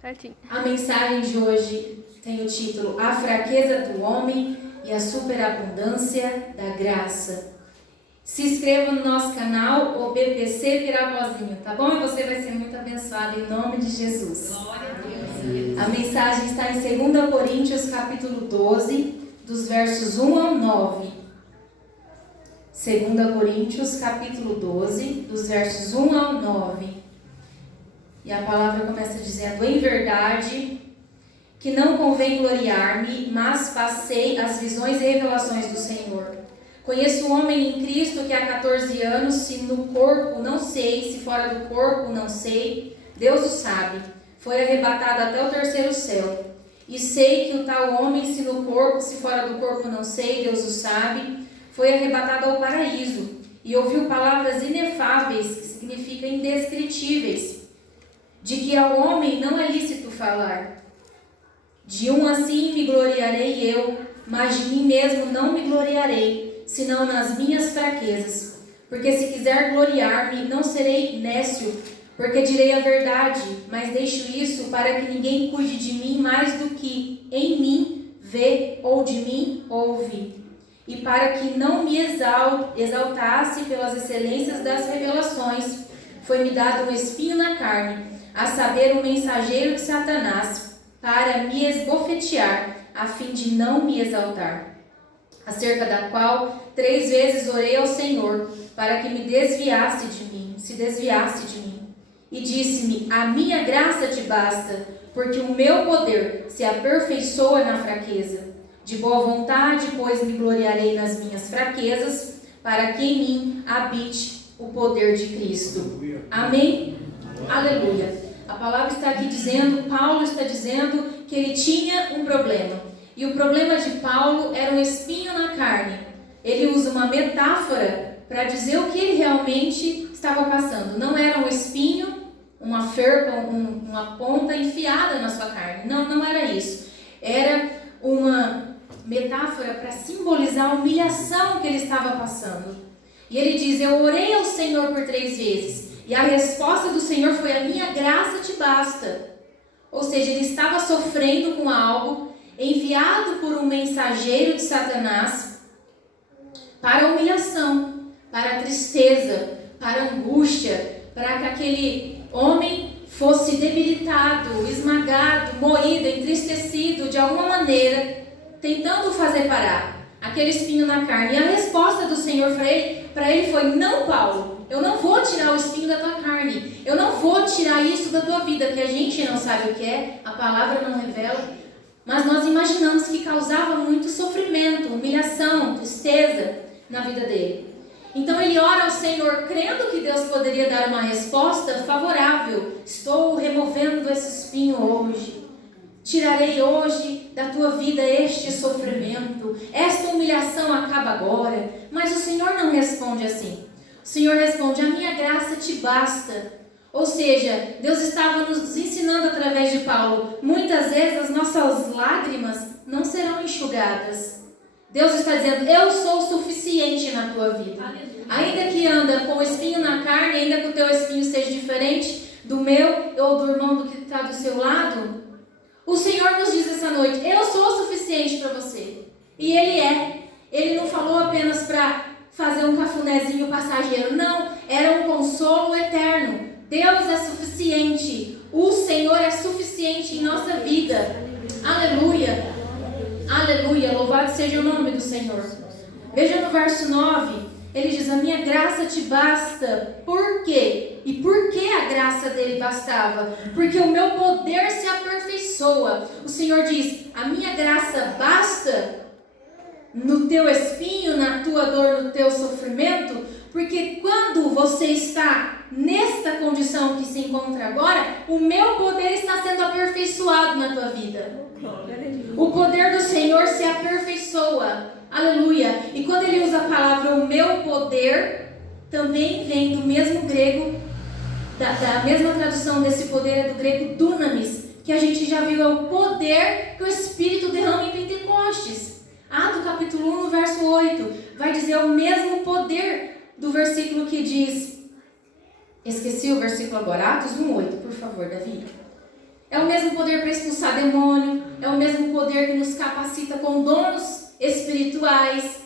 Certinho. A mensagem de hoje tem o título A Fraqueza do Homem e a Superabundância da Graça. Se inscreva no nosso canal, o BPC Pirapozinho, tá bom? E você vai ser muito abençoado em nome de Jesus. Glória a Deus. A mensagem está em 2 Coríntios, capítulo 12, dos versos 1 ao 9. 2 Coríntios, capítulo 12, dos versos 1 ao 9. E a palavra começa dizendo: em verdade, que não convém gloriar-me, mas passei as visões e revelações do Senhor. Conheço um homem em Cristo que há 14 anos, se no corpo não sei, se fora do corpo não sei, Deus o sabe, foi arrebatado até o terceiro céu. E sei que o tal homem, se no corpo, se fora do corpo não sei, Deus o sabe, foi arrebatado ao paraíso, e ouviu palavras inefáveis, que significa indescritíveis, de que ao homem não é lícito falar. De um assim me gloriarei eu, mas de mim mesmo não me gloriarei, senão nas minhas fraquezas. Porque se quiser gloriar-me, não serei nécio, porque direi a verdade, mas deixo isso para que ninguém cuide de mim mais do que em mim vê ou de mim ouve. E para que não me exaltasse pelas excelências das revelações, foi-me dado um espinho na carne, a saber, um mensageiro de Satanás, para me esbofetear, a fim de não me exaltar. Acerca da qual 3 vezes orei ao Senhor, para que me desviasse de mim. E disse-me: a minha graça te basta, porque o meu poder se aperfeiçoa na fraqueza. De boa vontade, pois me gloriarei nas minhas fraquezas, para que em mim habite o poder de Cristo. Amém? Aleluia. A palavra está aqui dizendo, Paulo está dizendo que ele tinha um problema. E o problema de Paulo era um espinho na carne. Ele usa uma metáfora para dizer o que ele realmente estava passando. Não era um espinho, uma ferpa, uma ponta enfiada na sua carne. Não era isso. Era uma metáfora para simbolizar a humilhação que ele estava passando. E ele diz: eu orei ao Senhor por 3 vezes. E a resposta do Senhor foi: a minha graça te basta. Ou seja, ele estava sofrendo com algo enviado por um mensageiro de Satanás para a humilhação, para a tristeza, para a angústia, para que aquele homem fosse debilitado, esmagado, moído, entristecido de alguma maneira, tentando fazer parar aquele espinho na carne. E a resposta do Senhor para ele foi: não, Paulo, eu não vou tirar o espinho da tua carne, eu não vou tirar isso da tua vida, que a gente não sabe o que é, a palavra não revela, mas nós imaginamos que causava muito sofrimento, humilhação, tristeza na vida dele. Então ele ora ao Senhor, crendo que Deus poderia dar uma resposta favorável. Estou removendo esse espinho hoje. Tirarei hoje da tua vida este sofrimento. Esta humilhação acaba agora. Mas o Senhor não responde assim. O Senhor responde: a minha graça te basta. Ou seja, Deus estava nos ensinando através de Paulo. Muitas vezes as nossas lágrimas não serão enxugadas. Deus está dizendo: eu sou suficiente na tua vida. Ainda que anda com o espinho na carne, ainda que o teu espinho seja diferente do meu ou do irmão que está do seu lado, o Senhor nos diz essa noite: eu sou o suficiente para você. E Ele é. Ele não falou apenas para fazer um cafunézinho passageiro. Não, era um consolo eterno. Deus é suficiente. O Senhor é suficiente em nossa vida. Aleluia. Aleluia. Louvado seja o nome do Senhor. Veja no verso 9. Ele diz: a minha graça te basta. Por quê? E por que a graça dele bastava? Porque o meu poder se aperfeiçoa. O Senhor diz: a minha graça basta no teu espinho, na tua dor, no teu sofrimento. Porque quando você está nesta condição que se encontra agora, o meu poder está sendo aperfeiçoado na tua vida. O poder do Senhor se aperfeiçoa. Aleluia. E quando ele usa a palavra o meu poder, também vem do mesmo grego, da mesma tradução desse poder é do grego dunamis, que a gente já viu, é o poder que o Espírito derrama em Pentecostes. Atos capítulo 1, no verso 8, vai dizer o mesmo poder do versículo que diz, esqueci o versículo agora, Atos 1, 8, por favor, Davi. É o mesmo poder para expulsar demônio, é o mesmo poder que nos capacita com dons espirituais.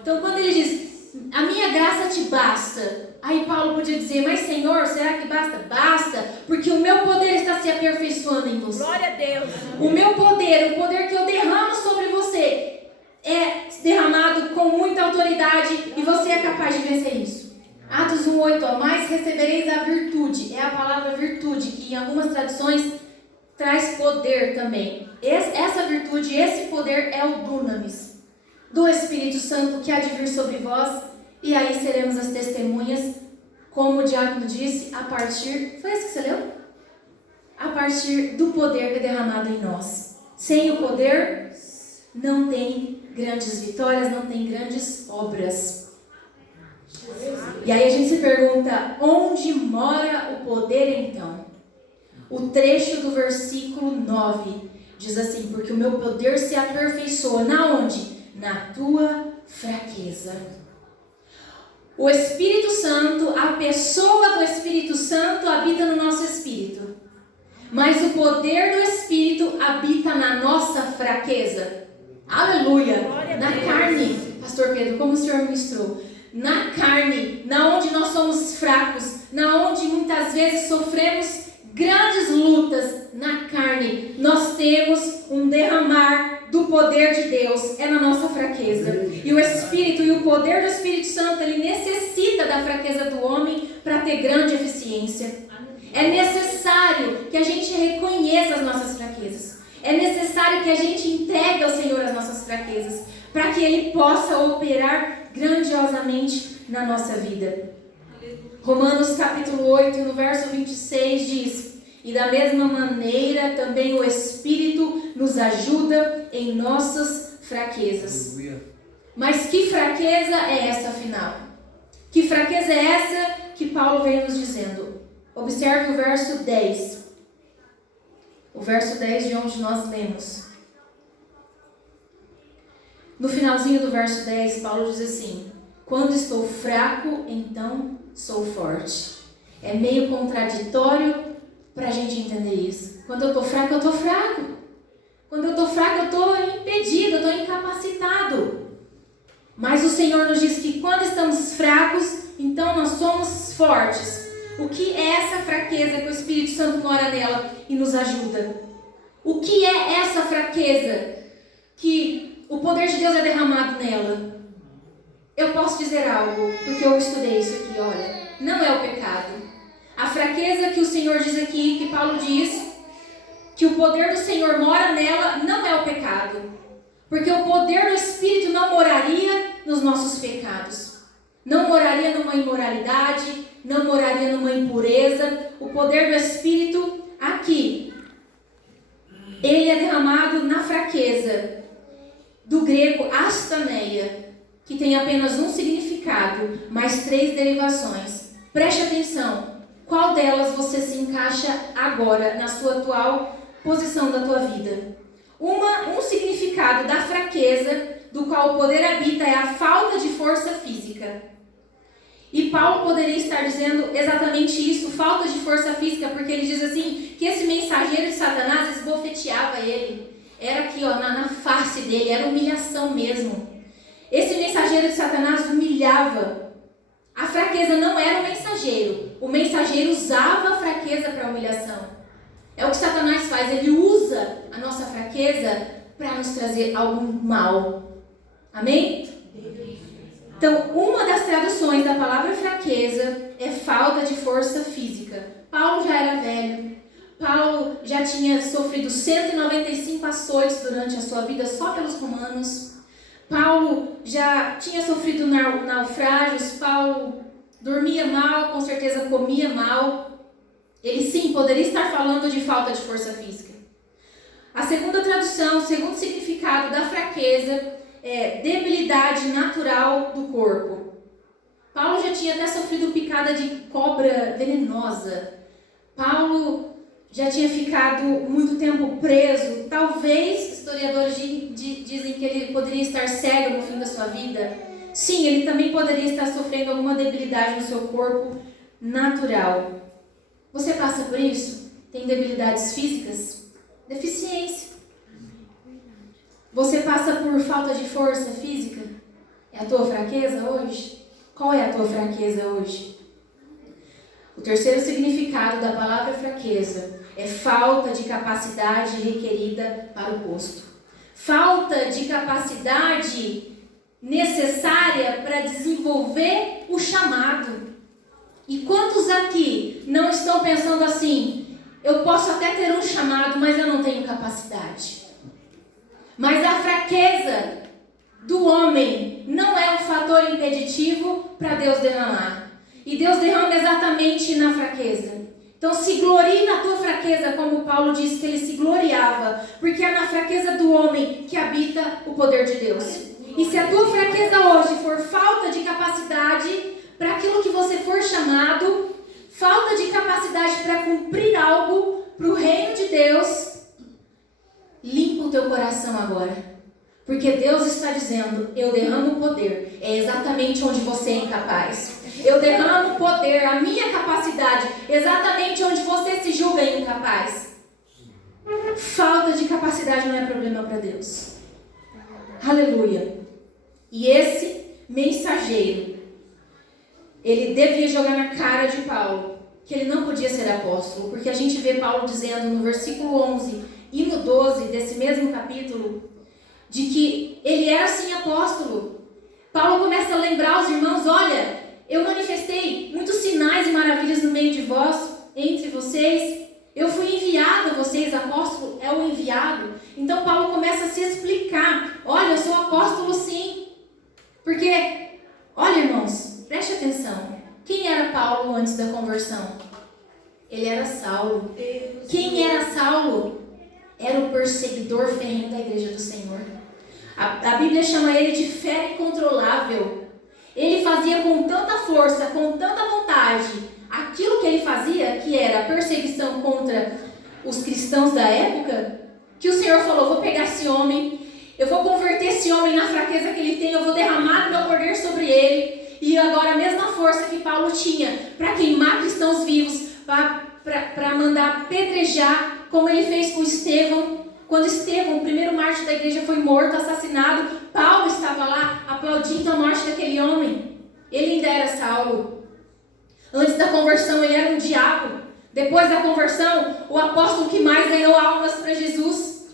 Então, quando ele diz, a minha graça te basta, aí Paulo podia dizer, mas Senhor, será que basta? Basta, porque o meu poder está se aperfeiçoando em você. Glória a Deus. O meu poder, o poder que eu derramo sobre você, é derramado com muita autoridade e você é capaz de vencer isso. Atos 1:8, mas recebereis a virtude. É a palavra virtude, que em algumas traduções traz poder também. Essa virtude, esse poder é o dunamis do Espírito Santo que há de vir sobre vós. E aí seremos as testemunhas, como o diácono disse, a partir... Foi isso que você leu? A partir do poder que é derramado em nós. Sem o poder, não tem grandes vitórias, não tem grandes obras. E aí a gente se pergunta, onde mora o poder então? O trecho do versículo 9 diz assim, porque o meu poder se aperfeiçoa, na onde? Na tua fraqueza. O Espírito Santo, a pessoa do Espírito Santo habita no nosso espírito. Mas o poder do Espírito habita na nossa fraqueza. Aleluia! Na carne, Pastor Pedro, como o Senhor ministrou. Na carne, na onde nós somos fracos, na onde muitas vezes sofremos grandes lutas, na carne, nós temos um derramar do poder de Deus, é na nossa fraqueza. E o Espírito e o poder do Espírito Santo, ele necessita da fraqueza do homem para ter grande eficiência. É necessário que a gente reconheça as nossas fraquezas. É necessário que a gente entregue ao Senhor as nossas fraquezas, para que Ele possa operar grandiosamente na nossa vida. Romanos capítulo 8, no verso 26 diz, e da mesma maneira também o Espírito nos ajuda em nossas fraquezas. Mas que fraqueza é essa afinal? Que fraqueza é essa que Paulo vem nos dizendo? Observe o verso 10. O verso 10 de onde nós lemos. No finalzinho do verso 10, Paulo diz assim, quando estou fraco, então sou forte. É meio contraditório para a gente entender isso. Quando eu estou fraco, eu estou fraco. Quando eu estou fraco, eu estou impedido, eu estou incapacitado. Mas o Senhor nos diz que quando estamos fracos, então nós somos fortes. O que é essa fraqueza que o Espírito Santo mora nela e nos ajuda? O que é essa fraqueza que o poder de Deus é derramado nela? Eu posso dizer algo, porque eu estudei isso aqui, olha. Não é o pecado. A fraqueza que o Senhor diz aqui, que Paulo diz, que o poder do Senhor mora nela, não é o pecado. Porque o poder do Espírito não moraria nos nossos pecados. Não moraria numa imoralidade, não moraria numa impureza. O poder do Espírito aqui, ele é derramado na fraqueza. Do grego astaneia, que tem apenas um significado, mas 3 derivações. Preste atenção, qual delas você se encaixa agora na sua atual posição da tua vida? Um significado da fraqueza, do qual o poder habita, é a falta de força física. E Paulo poderia estar dizendo exatamente isso, falta de força física, porque ele diz assim, que esse mensageiro de Satanás esbofeteava ele. Era aqui, ó, na face dele, era humilhação mesmo. Esse mensageiro de Satanás humilhava. A fraqueza não era o mensageiro usava a fraqueza para humilhação. É o que Satanás faz, ele usa a nossa fraqueza para nos trazer algum mal. Amém? Então, uma das traduções da palavra fraqueza é falta de força física. Paulo já era velho. Paulo já tinha sofrido 195 açoites durante a sua vida só pelos romanos. Paulo já tinha sofrido naufrágios. Paulo dormia mal, com certeza comia mal. Ele sim poderia estar falando de falta de força física. A segunda tradução, o segundo significado da fraqueza é debilidade natural do corpo. Paulo já tinha até sofrido picada de cobra venenosa. Paulo já tinha ficado muito tempo preso. Talvez, historiadores dizem que ele poderia estar cego no fim da sua vida. Sim, ele também poderia estar sofrendo alguma debilidade no seu corpo natural. Você passa por isso? tem debilidades físicas, deficiência. Você passa por falta de força física? É a tua fraqueza hoje? Qual é a tua fraqueza hoje? O terceiro significado da palavra fraqueza é falta de capacidade requerida para o posto. Falta de capacidade necessária para desenvolver o chamado. E quantos aqui não estão pensando assim, eu posso até ter um chamado, mas eu não tenho capacidade? Mas a fraqueza do homem não é um fator impeditivo para Deus derramar. E Deus derrama exatamente na fraqueza. Então se glorie na tua fraqueza, como Paulo disse que ele se gloriava, porque é na fraqueza do homem que habita o poder de Deus. E se a tua fraqueza hoje for falta de capacidade para aquilo que você for chamado, falta de capacidade para cumprir algo para o reino de Deus, limpa o teu coração agora. Porque Deus está dizendo, eu derramo o poder. É exatamente onde você é incapaz. Eu derramo o poder, a minha capacidade, exatamente onde você se julga incapaz. Falta de capacidade não é problema para Deus. Aleluia. E esse mensageiro, ele devia jogar na cara de Paulo que ele não podia ser apóstolo. Porque a gente vê Paulo dizendo no versículo 11 e no 12 desse mesmo capítulo, de que ele era sim apóstolo. Paulo começa a lembrar aos irmãos, olha, eu manifestei muitos sinais e maravilhas no meio de vós, entre vocês. Eu fui enviado a vocês, apóstolo é o enviado. Então Paulo começa a se explicar. Olha, eu sou apóstolo sim. Porque, olha irmãos, preste atenção. Quem era Paulo antes da conversão? Ele era Saulo. Quem era Saulo? Era o perseguidor ferrenho da igreja do Senhor. A Bíblia chama ele de fera incontrolável. Ele fazia com tanta força, com tanta vontade, aquilo que ele fazia, que era a perseguição contra os cristãos da época, que o Senhor falou, vou pegar esse homem, eu vou converter esse homem na fraqueza que ele tem, eu vou derramar meu poder sobre ele. E agora a mesma força que Paulo tinha para queimar cristãos vivos, para mandar apedrejar, como ele fez com Estevão. Quando Estevão, o primeiro mártir da igreja, foi morto, assassinado, Paulo estava lá aplaudindo a morte daquele homem. Ele ainda era Saulo. Antes da conversão ele era um diabo. Depois da conversão, o apóstolo que mais ganhou almas para Jesus.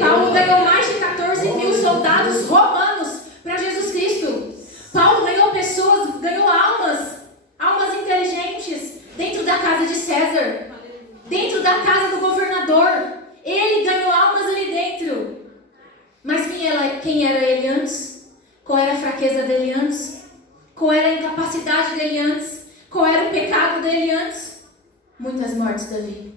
Paulo ganhou mais de 14 mil soldados romanos para Jesus Cristo. Paulo ganhou pessoas, ganhou almas inteligentes dentro da casa de César, dentro da casa do governador. Ele ganhou almas ali dentro. Mas quem era ele antes? Qual era a fraqueza dele antes? Qual era a incapacidade dele antes? Qual era o pecado dele antes? Muitas mortes, Davi.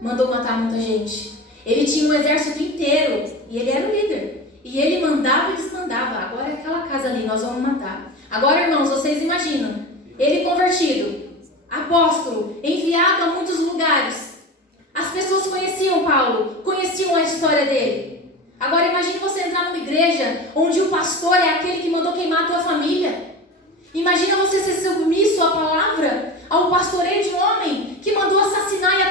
Mandou matar muita gente. Ele tinha um exército inteiro e ele era o líder. E ele mandava e desmandava. Agora é aquela casa ali, nós vamos matar. Agora, irmãos, vocês imaginam. Ele convertido, apóstolo, enviado a muitos lugares. As pessoas conheciam Paulo, conheciam a história dele. Agora imagine você entrar numa igreja onde o pastor é aquele que mandou queimar a tua família. Imagina você ser submisso à palavra, ao pastoreio de um homem que mandou assassinar e